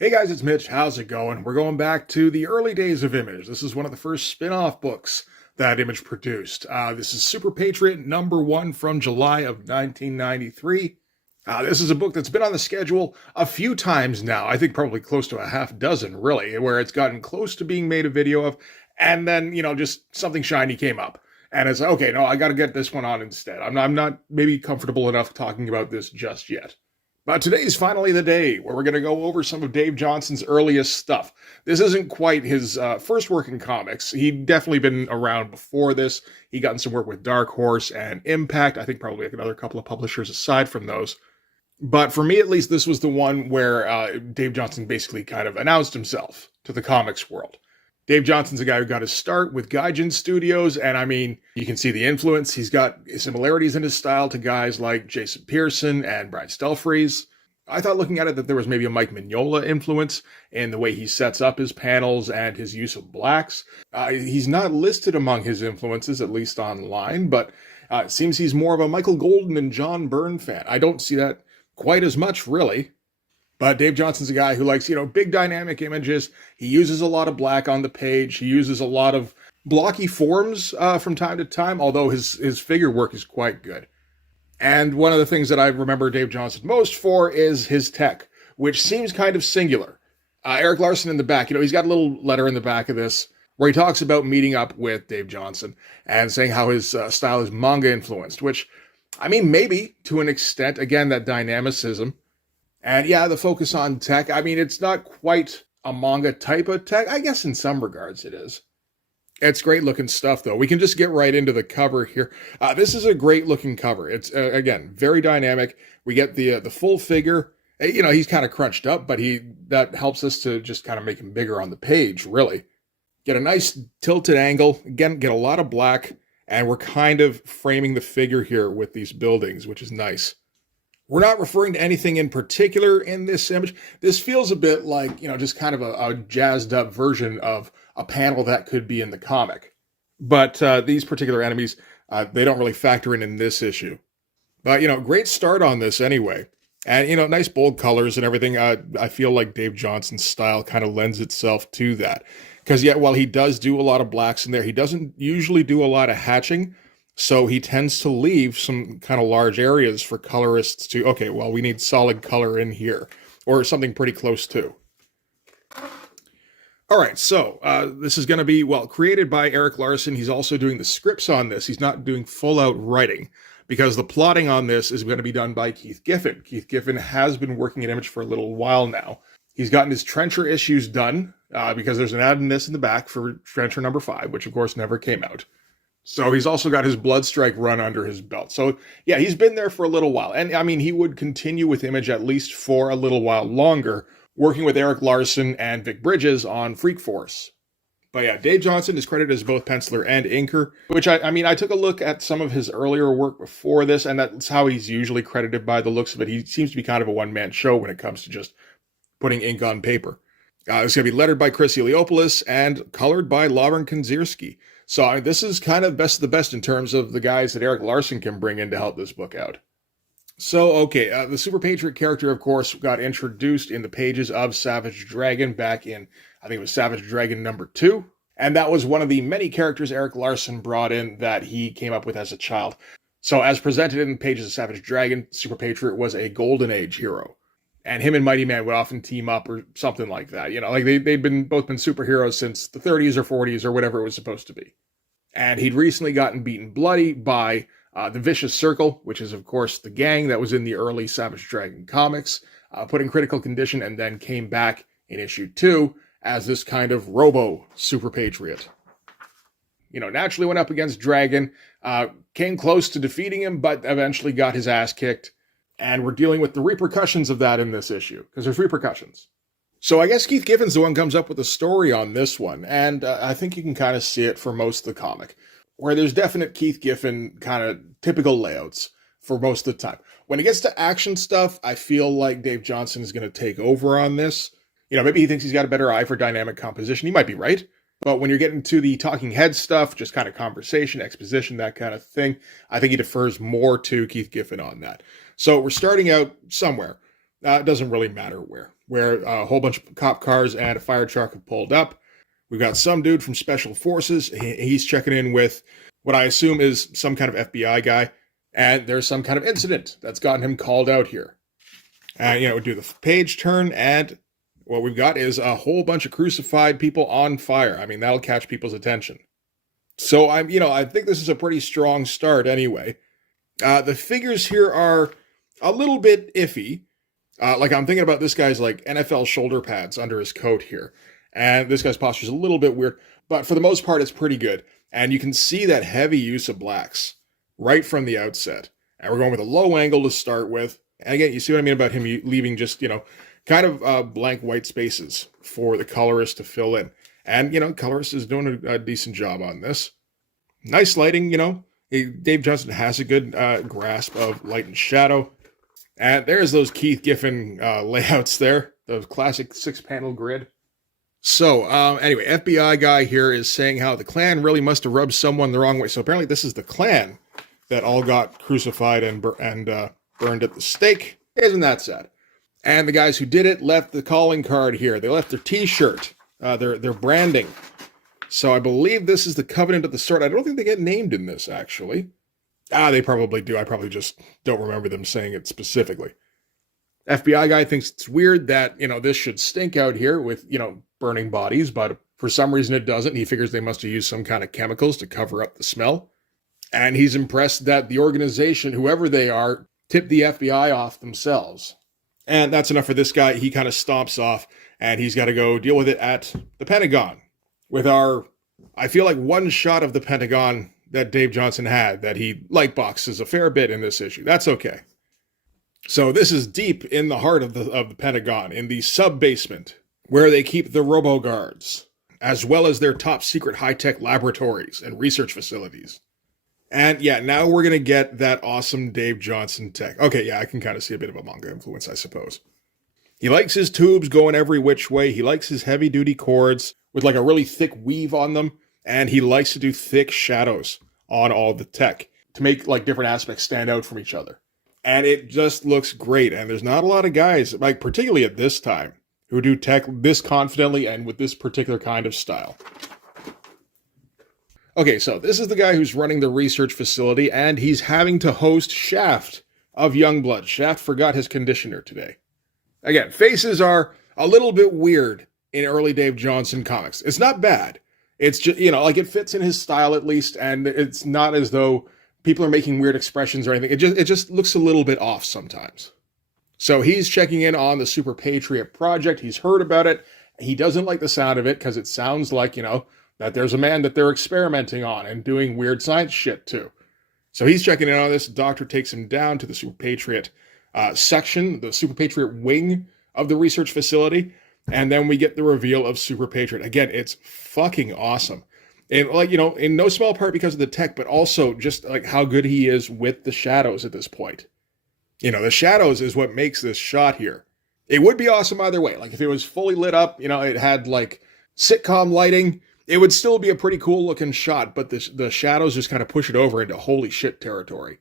Hey guys, it's Mitch. How's it going? We're going back to the early days of Image. This is one of the first spin-off books that Image produced. This is Super Patriot #1 from July of 1993. This is a book that's been on the schedule a few times now. I think probably close to a half dozen, really, where it's gotten close to being made a video of, and then, just something shiny came up. And it's like, okay, no, I got to get this one on instead. I'm not maybe comfortable enough talking about this just yet. But today's finally the day where we're going to go over some of Dave Johnson's earliest stuff. This isn't quite his first work in comics. He'd definitely been around before this. He got in some work with Dark Horse and Impact. I think probably another couple of publishers aside from those. But for me, at least, this was the one where Dave Johnson basically kind of announced himself to the comics world. Dave Johnson's a guy who got his start with Gaijin Studios, and I mean, you can see the influence. He's got similarities in his style to guys like Jason Pearson and Brian Stelfreeze. I thought looking at it that there was maybe a Mike Mignola influence in the way he sets up his panels and his use of blacks. He's not listed among his influences, at least online, but it seems he's more of a Michael Golden and John Byrne fan. I don't see that quite as much, really. But Dave Johnson's a guy who likes, big dynamic images. He uses a lot of black on the page. He uses a lot of blocky forms from time to time, although his figure work is quite good. And one of the things that I remember Dave Johnson most for is his tech, which seems kind of singular. Eric Larson in the back, he's got a little letter in the back of this where he talks about meeting up with Dave Johnson and saying how his style is manga influenced, which, I mean, maybe to an extent, again, that dynamicism. And yeah, the focus on tech, I mean, it's not quite a manga type of tech. I guess in some regards it is. It's great looking stuff, though. We can just get right into the cover here. This is a great looking cover. It's, again, very dynamic. We get the full figure. He's kind of crunched up, but that helps us to just kind of make him bigger on the page, really. Get a nice tilted angle. Again, get a lot of black. And we're kind of framing the figure here with these buildings, which is nice. We're not referring to anything in particular in this image. This feels a bit like, just kind of a jazzed up version of a panel that could be in the comic. But these particular enemies, they don't really factor in this issue. But, great start on this anyway. And, nice bold colors and everything. I feel like Dave Johnson's style kind of lends itself to that. Because, while he does do a lot of blacks in there, he doesn't usually do a lot of hatching. So he tends to leave some kind of large areas for colorists to, okay, well, we need solid color in here, or something pretty close to. All right, so this is going to be, created by Eric Larson. He's also doing the scripts on this. He's not doing full-out writing, because the plotting on this is going to be done by Keith Giffen. Keith Giffen has been working at Image for a little while now. He's gotten his Trencher issues done, because there's an ad in this in the back for Trencher #5, which, of course, never came out. So he's also got his Bloodstrike run under his belt. So yeah, he's been there for a little while. And I mean, he would continue with Image at least for a little while longer, working with Eric Larson and Vic Bridges on Freak Force. But yeah, Dave Johnson is credited as both penciler and inker, which I took a look at some of his earlier work before this, and that's how he's usually credited by the looks of it. He seems to be kind of a one-man show when it comes to just putting ink on paper. It's going to be lettered by Chris Eliopoulos and colored by Lauren Kanzierski. So this is kind of best of the best in terms of the guys that Eric Larson can bring in to help this book out. So, okay, the Super Patriot character, of course, got introduced in the pages of Savage Dragon back in, I think it was Savage Dragon #2. And that was one of the many characters Eric Larson brought in that he came up with as a child. So as presented in pages of Savage Dragon, Super Patriot was a Golden Age hero. And him and Mighty Man would often team up or something like that. Like they'd both been superheroes since the 30s or 40s or whatever it was supposed to be. And he'd recently gotten beaten bloody by the Vicious Circle, which is, of course, the gang that was in the early Savage Dragon comics, put in critical condition and then came back in issue 2 as this kind of robo Super Patriot. Naturally went up against Dragon, came close to defeating him, but eventually got his ass kicked. And we're dealing with the repercussions of that in this issue, because there's repercussions. So I guess Keith Giffen's the one who comes up with the story on this one, and I think you can kind of see it for most of the comic, where there's definite Keith Giffen kind of typical layouts for most of the time. When it gets to action stuff, I feel like Dave Johnson is going to take over on this. Maybe he thinks he's got a better eye for dynamic composition. He might be right. But when you're getting to the talking head stuff, just kind of conversation, exposition, that kind of thing, I think he defers more to Keith Giffen on that. So we're starting out somewhere. It doesn't really matter where. where a whole bunch of cop cars and a fire truck have pulled up. We've got some dude from Special Forces. He's checking in with what I assume is some kind of FBI guy. And there's some kind of incident that's gotten him called out here. And, we do the page turn, and what we've got is a whole bunch of crucified people on fire. I mean, that'll catch people's attention. So I think this is a pretty strong start anyway. The figures here are a little bit iffy. I'm thinking about this guy's NFL shoulder pads under his coat here. And this guy's posture is a little bit weird, but for the most part, it's pretty good. And you can see that heavy use of blacks right from the outset. And we're going with a low angle to start with. And again, you see what I mean about him leaving just, kind of blank white spaces for the colorist to fill in. And, colorist is doing a decent job on this. Nice lighting, Dave Johnson has a good grasp of light and shadow. And there's those Keith Giffen layouts there, the classic 6-panel grid. So, anyway, FBI guy here is saying how the Klan really must have rubbed someone the wrong way. So apparently this is the Klan that all got crucified and burned at the stake. Isn't that sad? And the guys who did it left the calling card here. They left their T-shirt, their branding. So I believe this is the Covenant of the Sword. I don't think they get named in this, actually. They probably do. I probably just don't remember them saying it specifically. FBI guy thinks it's weird that, this should stink out here with, burning bodies, but for some reason it doesn't. He figures they must have used some kind of chemicals to cover up the smell. And he's impressed that the organization, whoever they are, tipped the FBI off themselves. And that's enough for this guy. He kind of stomps off, and he's got to go deal with it at the Pentagon with I feel like one shot of the Pentagon that Dave Johnson had that he lightboxes a fair bit in this issue. That's okay. So this is deep in the heart of the Pentagon, in the sub-basement, where they keep the robo-guards, as well as their top-secret high-tech laboratories and research facilities. And yeah, now we're going to get that awesome Dave Johnson tech. Okay, yeah, I can kind of see a bit of a manga influence, I suppose. He likes his tubes going every which way. He likes his heavy-duty cords with a really thick weave on them. And he likes to do thick shadows on all the tech to make different aspects stand out from each other. And it just looks great. And there's not a lot of guys, particularly at this time, who do tech this confidently and with this particular kind of style. Okay, so this is the guy who's running the research facility, and he's having to host Shaft of Youngblood. Shaft forgot his conditioner today. Again, faces are a little bit weird in early Dave Johnson comics. It's not bad. It's just, it fits in his style at least, and it's not as though people are making weird expressions or anything. It just looks a little bit off sometimes. So he's checking in on the Super Patriot project. He's heard about it. He doesn't like the sound of it because it sounds like, that there's a man that they're experimenting on and doing weird science shit to. So he's checking in on this. The doctor takes him down to the Super Patriot section, the Super Patriot wing of the research facility. And then we get the reveal of Super Patriot. Again, it's fucking awesome. And in no small part because of the tech, but also just how good he is with the shadows at this point. The shadows is what makes this shot here. It would be awesome either way. If it was fully lit up, it had sitcom lighting, it would still be a pretty cool looking shot, but the shadows just kind of push it over into holy shit territory.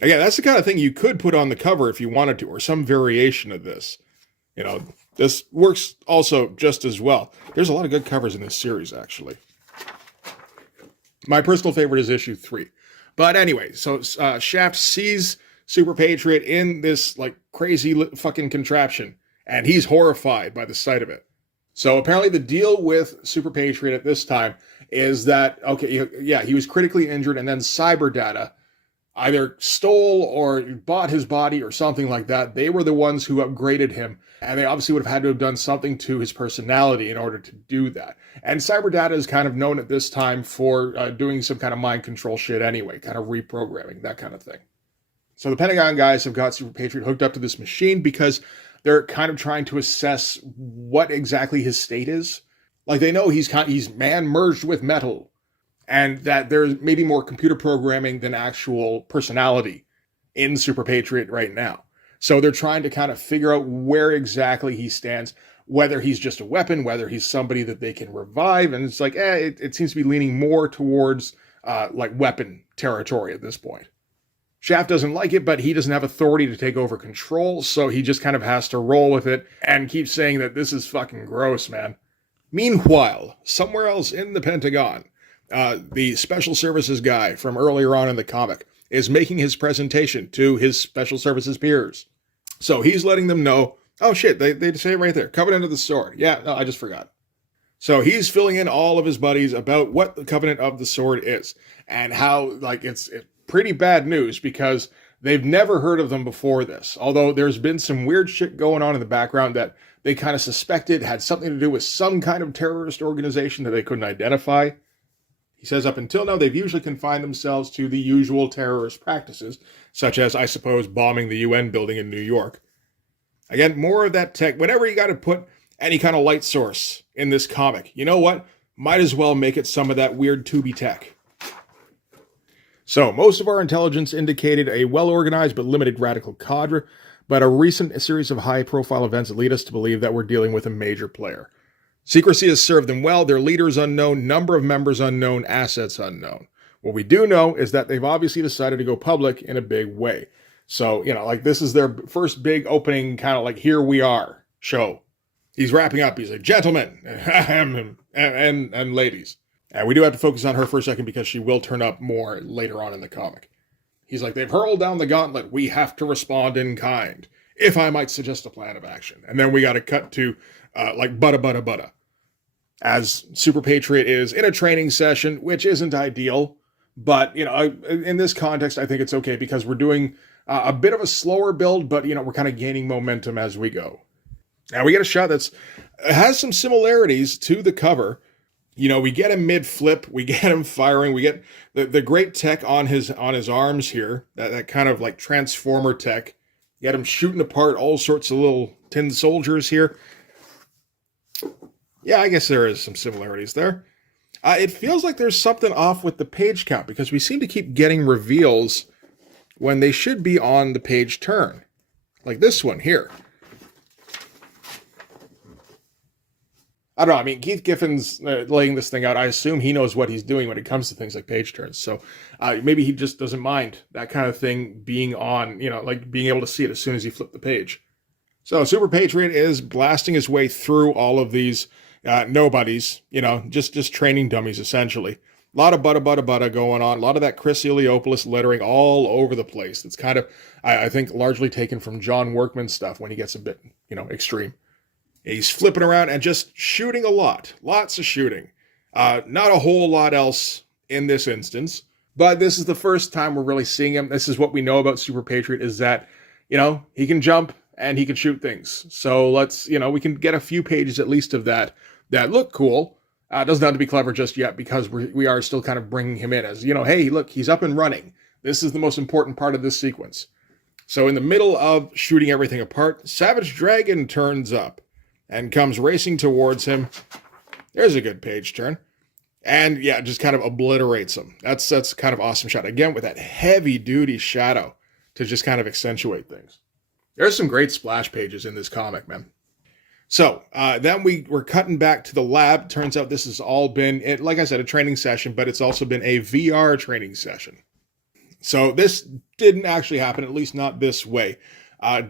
Again, that's the kind of thing you could put on the cover if you wanted to, or some variation of this. This works also just as well. There's a lot of good covers in this series, actually. My personal favorite is issue 3. But anyway, so Shaft sees Super Patriot in this crazy fucking contraption, and he's horrified by the sight of it. So apparently the deal with Super Patriot at this time is that, he was critically injured, and then Cyber Data either stole or bought his body or something like that. They were the ones who upgraded him, and they obviously would have had to have done something to his personality in order to do that. And Cyber Data is kind of known at this time for doing some kind of mind control shit anyway, kind of reprogramming, that kind of thing. So the Pentagon guys have got Super Patriot hooked up to this machine because they're kind of trying to assess what exactly his state is. They know he's man merged with metal, and that there's maybe more computer programming than actual personality in Super Patriot right now. So they're trying to kind of figure out where exactly he stands, whether he's just a weapon, whether he's somebody that they can revive. And it's it seems to be leaning more towards weapon territory at this point. Shaft doesn't like it, but he doesn't have authority to take over control, so he just kind of has to roll with it and keep saying that this is fucking gross, man. Meanwhile, somewhere else in the Pentagon, the special services guy from earlier on in the comic is making his presentation to his special services peers. So he's letting them know, oh shit, they say it right there, Covenant of the Sword. Yeah, no, I just forgot. So he's filling in all of his buddies about what the Covenant of the Sword is and how, like, it's pretty bad news because they've never heard of them before this. Although there's been some weird shit going on in the background that they kind of suspected had something to do with some kind of terrorist organization that they couldn't identify. He says up until now, they've usually confined themselves to the usual terrorist practices, such as, I suppose, bombing the UN building in New York. Again, more of that tech. Whenever you got to put any kind of light source in this comic, you know what? Might as well make it some of that weird tubey tech. So, most of our intelligence indicated a well-organized but limited radical cadre, but a recent series of high-profile events lead us to believe that we're dealing with a major player. Secrecy has served them well, their leaders unknown, number of members unknown, assets unknown. What we do know is that they've obviously decided to go public in a big way. So, like this is their first big opening, kind of like here we are show. He's wrapping up. He's like, gentlemen and ladies. And we do have to focus on her for a second because she will turn up more later on in the comic. He's like, they've hurled down the gauntlet. We have to respond in kind. If I might suggest a plan of action. And then we got to cut to like butta. As Super Patriot is in a training session, which isn't ideal. But, in this context, I think it's okay because we're doing a bit of a slower build, but, we're kind of gaining momentum as we go. Now we get a shot has some similarities to the cover. We get him mid-flip, we get him firing, we get the great tech on his arms here, that kind of like transformer tech. Get him shooting apart all sorts of little tin soldiers here. Yeah, I guess there is some similarities there. It feels like there's something off with the page count because we seem to keep getting reveals when they should be on the page turn. Like this one here. I don't know. I mean, Keith Giffen's laying this thing out. I assume he knows what he's doing when it comes to things like page turns. So maybe he just doesn't mind that kind of thing being on, like being able to see it as soon as you flip the page. So Super Patriot is blasting his way through all of these nobodies, just training dummies, essentially. A lot of butta going on. A lot of that Chris Eliopoulos lettering all over the place. That's kind of, I think, largely taken from John Workman's stuff when he gets a bit, extreme. He's flipping around and just shooting a lot. Lots of shooting. Not a whole lot else in this instance. But this is the first time we're really seeing him. This is what we know about Super Patriot is that, he can jump and he can shoot things. So let's, we can get a few pages at least of that look cool. Doesn't have to be clever just yet because we are still kind of bringing him in as, hey, look, he's up and running. This is the most important part of this sequence. So in the middle of shooting everything apart, Savage Dragon turns up and comes racing towards him. There's a good page turn. And yeah, just kind of obliterates him. That's kind of awesome shot. Again, with that heavy-duty shadow to just kind of accentuate things. There's some great splash pages in this comic, man. So then we're cutting back to the lab. Turns out this has all been, like I said, a training session, but it's also been a VR training session. So this didn't actually happen, at least not this way.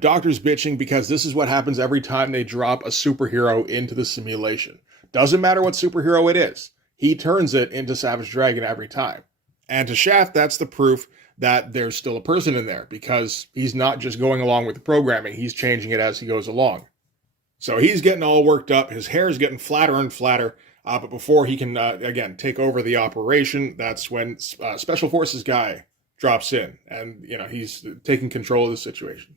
Doctor's bitching because this is what happens every time they drop a superhero into the simulation. Doesn't matter what superhero it is. He turns it into Savage Dragon every time. And to Shaft, that's the proof that there's still a person in there because he's not just going along with the programming. He's changing it as he goes along. So he's getting all worked up. His hair's getting flatter and flatter. But before he can, again, take over the operation, that's when Special Forces guy drops in. And, he's taking control of the situation.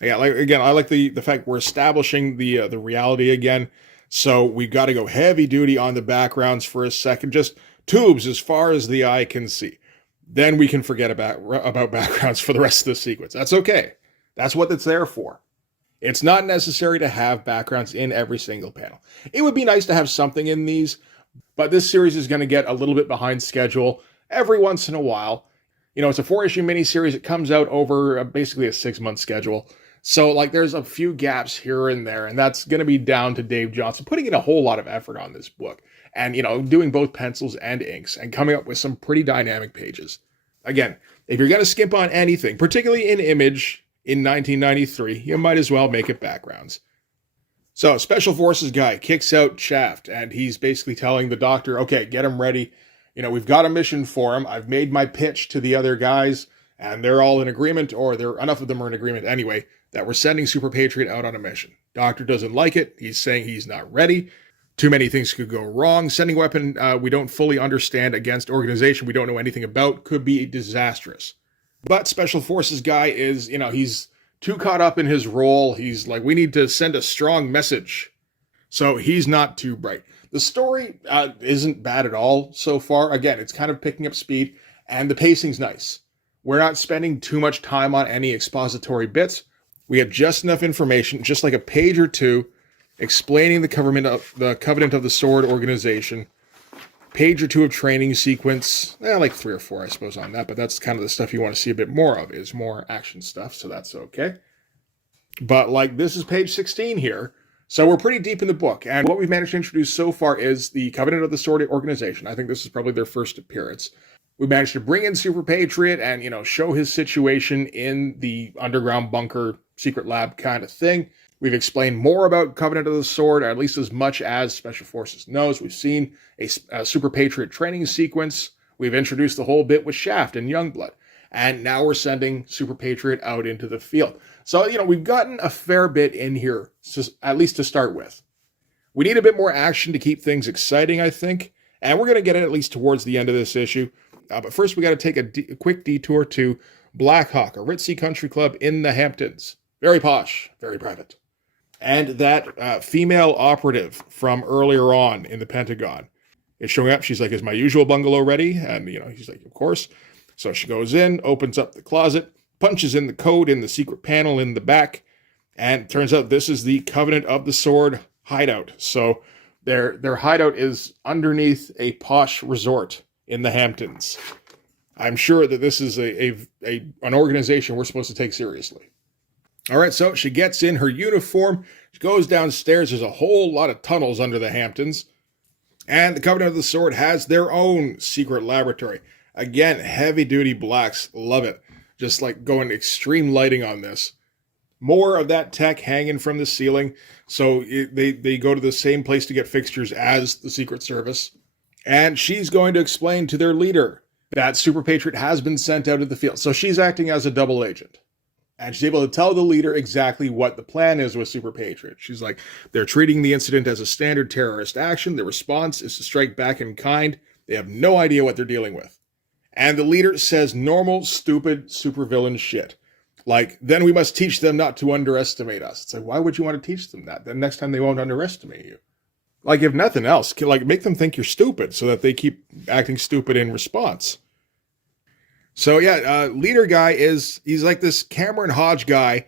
Yeah, I like the fact we're establishing the reality again. So we've got to go heavy duty on the backgrounds for a second, just tubes as far as the eye can see. Then we can forget about backgrounds for the rest of the sequence. That's okay. That's what it's there for. It's not necessary to have backgrounds in every single panel. It would be nice to have something in these, but this series is going to get a little bit behind schedule every once in a while. It's a 4-issue miniseries. It comes out over basically a 6-month schedule. So, there's a few gaps here and there, and that's going to be down to Dave Johnson putting in a whole lot of effort on this book. And, doing both pencils and inks and coming up with some pretty dynamic pages. Again, If you're going to skimp on anything, particularly in Image in 1993, you might as well make it backgrounds. So, Special Forces guy kicks out Shaft, and he's basically telling the Doctor, okay, get him ready. We've got a mission for him. I've made my pitch to the other guys, and they're all in agreement, or enough of them are in agreement anyway, that we're sending Super Patriot out on a mission. Doctor doesn't like it. He's saying he's not ready. Too many things could go wrong. Sending a weapon we don't fully understand against organization we don't know anything about could be disastrous. But Special Forces guy is, he's too caught up in his role. He's like, we need to send a strong message. So he's not too bright. The story isn't bad at all so far. Again, it's kind of picking up speed, and the pacing's nice. We're not spending too much time on any expository bits. We have just enough information, just like a page or two, explaining the Covenant of the Sword organization, page or two of training sequence, like 3 or 4, I suppose, on that, but that's kind of the stuff you want to see a bit more of, is more action stuff, so that's okay. But, this is page 16 here, so we're pretty deep in the book, and what we've managed to introduce so far is the Covenant of the Sword organization. I think this is probably their first appearance. We managed to bring in Super Patriot and, show his situation in the underground bunker, secret lab kind of thing. We've explained more about Covenant of the Sword, or at least as much as Special Forces knows. We've seen a Super Patriot training sequence. We've introduced the whole bit with Shaft and Youngblood. And now we're sending Super Patriot out into the field. So, we've gotten a fair bit in here, at least to start with. We need a bit more action to keep things exciting, I think. And we're going to get it at least towards the end of this issue. But first, we got to take a quick detour to Black Hawk, a ritzy country club in the Hamptons. Very posh, very private. And that female operative from earlier on in the Pentagon is showing up. She's like, is my usual bungalow ready? And, he's like, of course. So she goes in, opens up the closet, punches in the code in the secret panel in the back, and it turns out this is the Covenant of the Sword hideout. So their hideout is underneath a posh resort in the Hamptons. I'm sure that this is an organization we're supposed to take seriously. All right, so she gets in her uniform. She goes downstairs. There's a whole lot of tunnels under the Hamptons. And the Covenant of the Sword has their own secret laboratory. Again, heavy-duty blacks. Love it. Just going extreme lighting on this. More of that tech hanging from the ceiling. So they go to the same place to get fixtures as the Secret Service. And she's going to explain to their leader that Super Patriot has been sent out of the field. So she's acting as a double agent. And she's able to tell the leader exactly what the plan is with Super Patriot. She's like, they're treating the incident as a standard terrorist action. The response is to strike back in kind. They have no idea what they're dealing with. And the leader says normal, stupid, supervillain shit. Then we must teach them not to underestimate us. It's like, why would you want to teach them that? Then next time they won't underestimate you. If nothing else, make them think you're stupid so that they keep acting stupid in response. So yeah, leader guy he's like this Cameron Hodge guy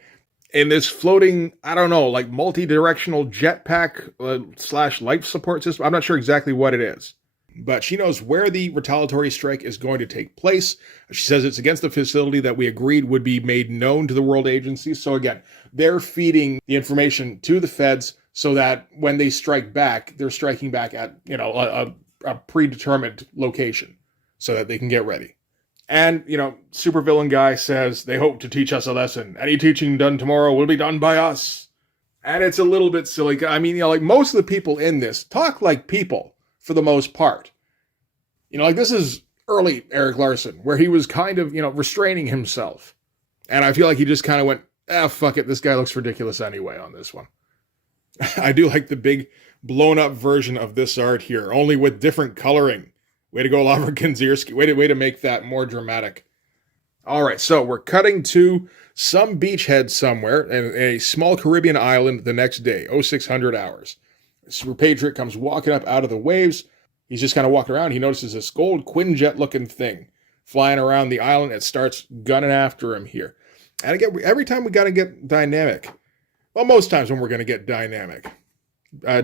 in this floating, I don't know, multi-directional jetpack / life support system. I'm not sure exactly what it is. But she knows where the retaliatory strike is going to take place. She says it's against the facility that we agreed would be made known to the world agencies. So again, they're feeding the information to the feds so that when they strike back, they're striking back at, a predetermined location so that they can get ready. And, supervillain guy says they hope to teach us a lesson. Any teaching done tomorrow will be done by us. And it's a little bit silly. I mean, most of the people in this talk like people for the most part. This is early Eric Larson, where he was kind of, restraining himself. And I feel like he just kind of went, fuck it, this guy looks ridiculous anyway on this one. I do like the big blown up version of this art here, only with different coloring. Way to go, Lavra Kanzierski. Way to make that more dramatic. All right, so we're cutting to some beachhead somewhere in a small Caribbean island the next day, 0600 hours. Super Patriot comes walking up out of the waves. He's just kind of walking around. He notices this gold Quinjet-looking thing flying around the island and starts gunning after him here. And again, every time we got to get dynamic. Well, most times when we're going to get dynamic,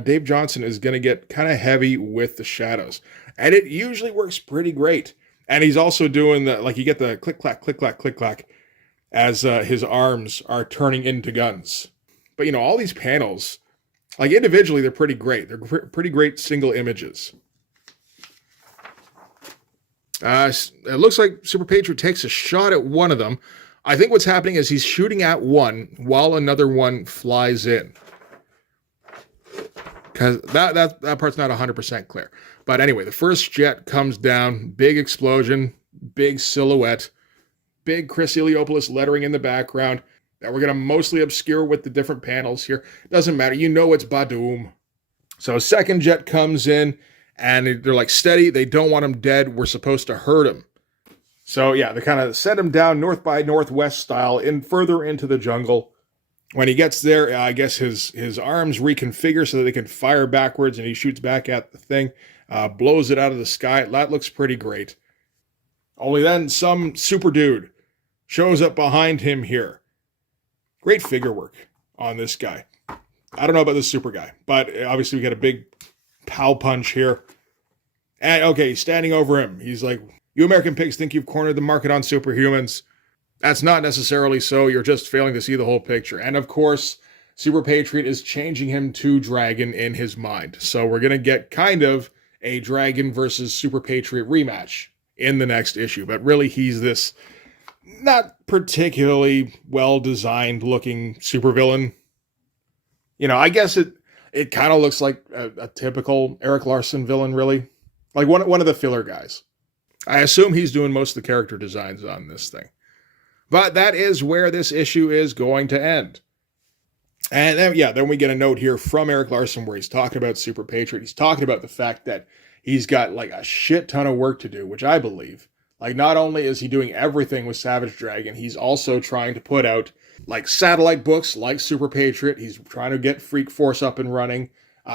Dave Johnson is going to get kind of heavy with the shadows. And it usually works pretty great. And he's also doing you get the click-clack, click-clack, click-clack as his arms are turning into guns. But, all these panels, individually, they're pretty great. They're pretty great single images. It looks like Super Patriot takes a shot at one of them. I think what's happening is he's shooting at one while another one flies in. Because that part's not 100% clear. But anyway, the first jet comes down, big explosion, big silhouette, big Chris Eliopoulos lettering in the background that we're going to mostly obscure with the different panels here. Doesn't matter. You know it's Badoom. So a second jet comes in, and they're like, steady. They don't want him dead. We're supposed to hurt him. So yeah, they kind of set him down north by northwest style further into the jungle. When he gets there, I guess his arms reconfigure so that they can fire backwards, and he shoots back at the thing, blows it out of the sky. That looks pretty great. Only then some super dude shows up behind him here. Great figure work on this guy. I don't know about this super guy, but obviously we got a big pow punch here. And okay, he's standing over him. He's like, you American pigs think you've cornered the market on superhumans. That's not necessarily so. You're just failing to see the whole picture. And of course, Super Patriot is changing him to Dragon in his mind. So we're going to get kind of a Dragon versus Super Patriot rematch in the next issue. But really, he's this not particularly well-designed looking supervillain. You know, I guess it kind of looks like a typical Eric Larson villain, really. Like one of the filler guys. I assume he's doing most of the character designs on this thing. But that is where this issue is going to end. And then we get a note here from Eric Larson where he's talking about Super Patriot. He's talking about the fact that he's got like a shit ton of work to do, which I believe. Like, not only is he doing everything with Savage Dragon, he's also trying to put out like satellite books like Super Patriot. He's trying to get Freak Force up and running.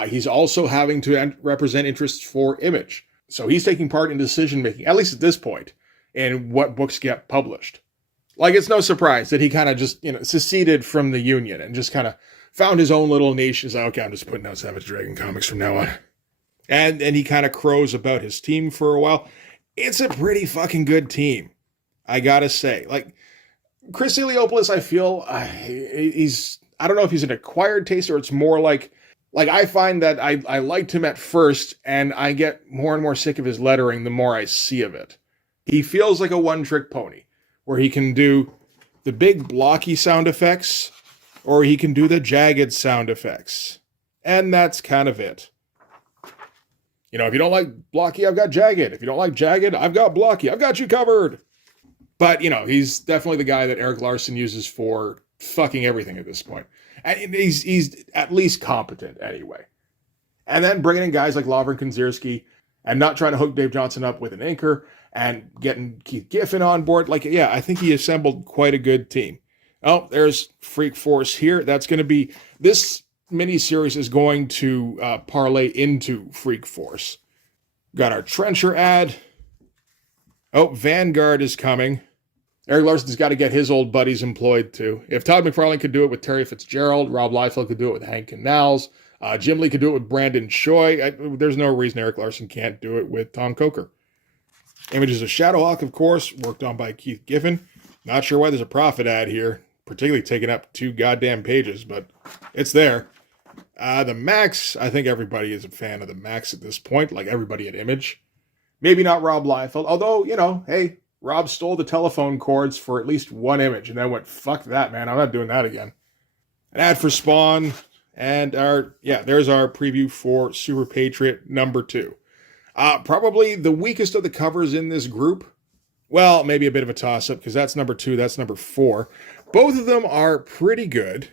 He's also having to represent interests for Image. So he's taking part in decision making, at least at this point, in what books get published. Like, it's no surprise that he kind of just, seceded from the Union and just kind of found his own little niche. He's like, okay, I'm just putting out Savage Dragon comics from now on. And he kind of crows about his team for a while. It's a pretty fucking good team, I gotta say. Like, Chris Eliopoulos, I feel, I don't know if he's an acquired taste or it's more like I find that I liked him at first and I get more and more sick of his lettering the more I see of it. He feels like a one-trick pony, where he can do the big blocky sound effects, or he can do the jagged sound effects. And that's kind of it. If you don't like blocky, I've got jagged. If you don't like jagged, I've got blocky. I've got you covered. But, he's definitely the guy that Eric Larson uses for fucking everything at this point. And he's at least competent anyway. And then bringing in guys like Lovren Kanzierski and not trying to hook Dave Johnson up with an inker and getting Keith Giffen on board. I think he assembled quite a good team. Oh, there's Freak Force here. That's going to be, this miniseries is going to parlay into Freak Force. Got our Trencher ad. Oh, Vanguard is coming. Eric Larson's got to get his old buddies employed too. If Todd McFarlane could do it with Terry Fitzgerald, Rob Liefeld could do it with Hank Canals, Jim Lee could do it with Brandon Choi. There's no reason Eric Larson can't do it with Tom Coker. Images of Shadowhawk, of course, worked on by Keith Giffen. Not sure why there's a profit ad here, particularly taking up 2 goddamn pages, but it's there. The Max, I think everybody is a fan of the Max at this point, like everybody at Image. Maybe not Rob Liefeld, although, hey, Rob stole the telephone cords for at least one image and then went, fuck that, man, I'm not doing that again. An ad for Spawn, and there's our preview for Super Patriot number 2. Probably the weakest of the covers in this group. Well, maybe a bit of a toss-up, because that's number 2, that's number 4. Both of them are pretty good.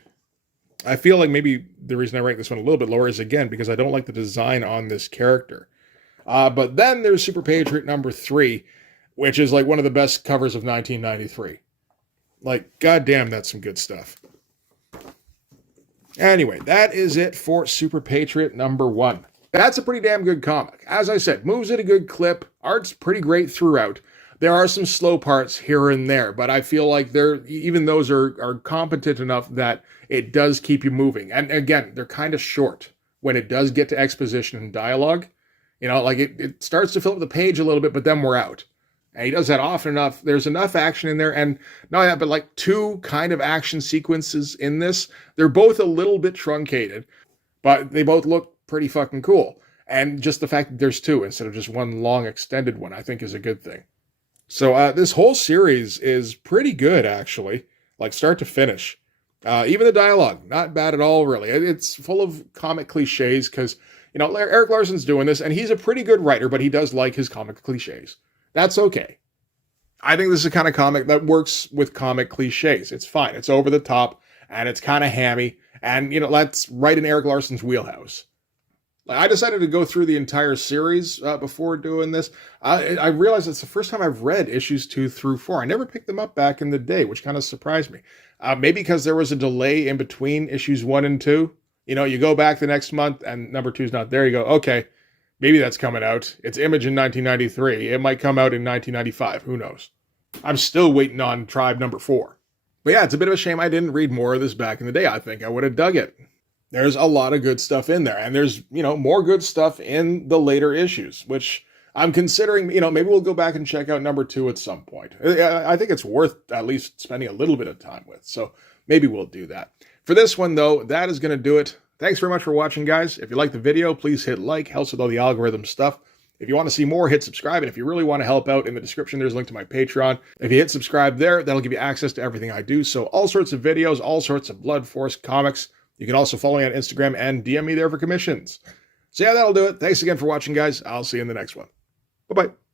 I feel like maybe the reason I rank this one a little bit lower is, again, because I don't like the design on this character. But then there's Super Patriot number 3, which is like one of the best covers of 1993. Like, goddamn, that's some good stuff. Anyway, that is it for Super Patriot number 1. That's a pretty damn good comic. As I said, moves at a good clip. Art's pretty great throughout. There are some slow parts here and there, but I feel like even those are competent enough that it does keep you moving. And again, they're kind of short when it does get to exposition and dialogue. It starts to fill up the page a little bit, but then we're out. And he does that often enough. There's enough action in there. And not that, but like 2 kind of action sequences in this. They're both a little bit truncated, but they both look pretty fucking cool. And just the fact that there's two instead of just one long extended one, I think is a good thing. So this whole series is pretty good, actually, like start to finish. Even the dialogue, not bad at all, really. It's full of comic cliches because, you know, Eric Larson's doing this, and he's a pretty good writer, but he does like his comic cliches. That's okay. I think this is the kind of comic that works with comic cliches. It's fine. It's over the top, and it's kind of hammy, and, you know, that's right in Eric Larson's wheelhouse. I decided to go through the entire series before doing this. I realized it's the first time I've read issues 2 through 4. I never picked them up back in the day, which kind of surprised me. Maybe because there was a delay in between issues 1 and 2. You know, you go back the next month and number 2 is not there. You go, okay, maybe that's coming out. It's Image in 1993. It might come out in 1995. Who knows? I'm still waiting on Tribe number 4. But yeah, it's a bit of a shame I didn't read more of this back in the day. I think I would have dug it. There's a lot of good stuff in there, and there's, you know, more good stuff in the later issues, which I'm considering, you know, maybe we'll go back and check out number 2 at some point. I think it's worth at least spending a little bit of time with, so maybe we'll do that. For this one, though, that is going to do it. Thanks very much for watching, guys. If you like the video, please hit like. Helps with all the algorithm stuff. If you want to see more, hit subscribe, and if you really want to help out, in the description, there's a link to my Patreon. If you hit subscribe there, that'll give you access to everything I do, so all sorts of videos, all sorts of Blood Force comics. You can also follow me on Instagram and DM me there for commissions. So yeah, that'll do it. Thanks again for watching, guys. I'll see you in the next one. Bye-bye.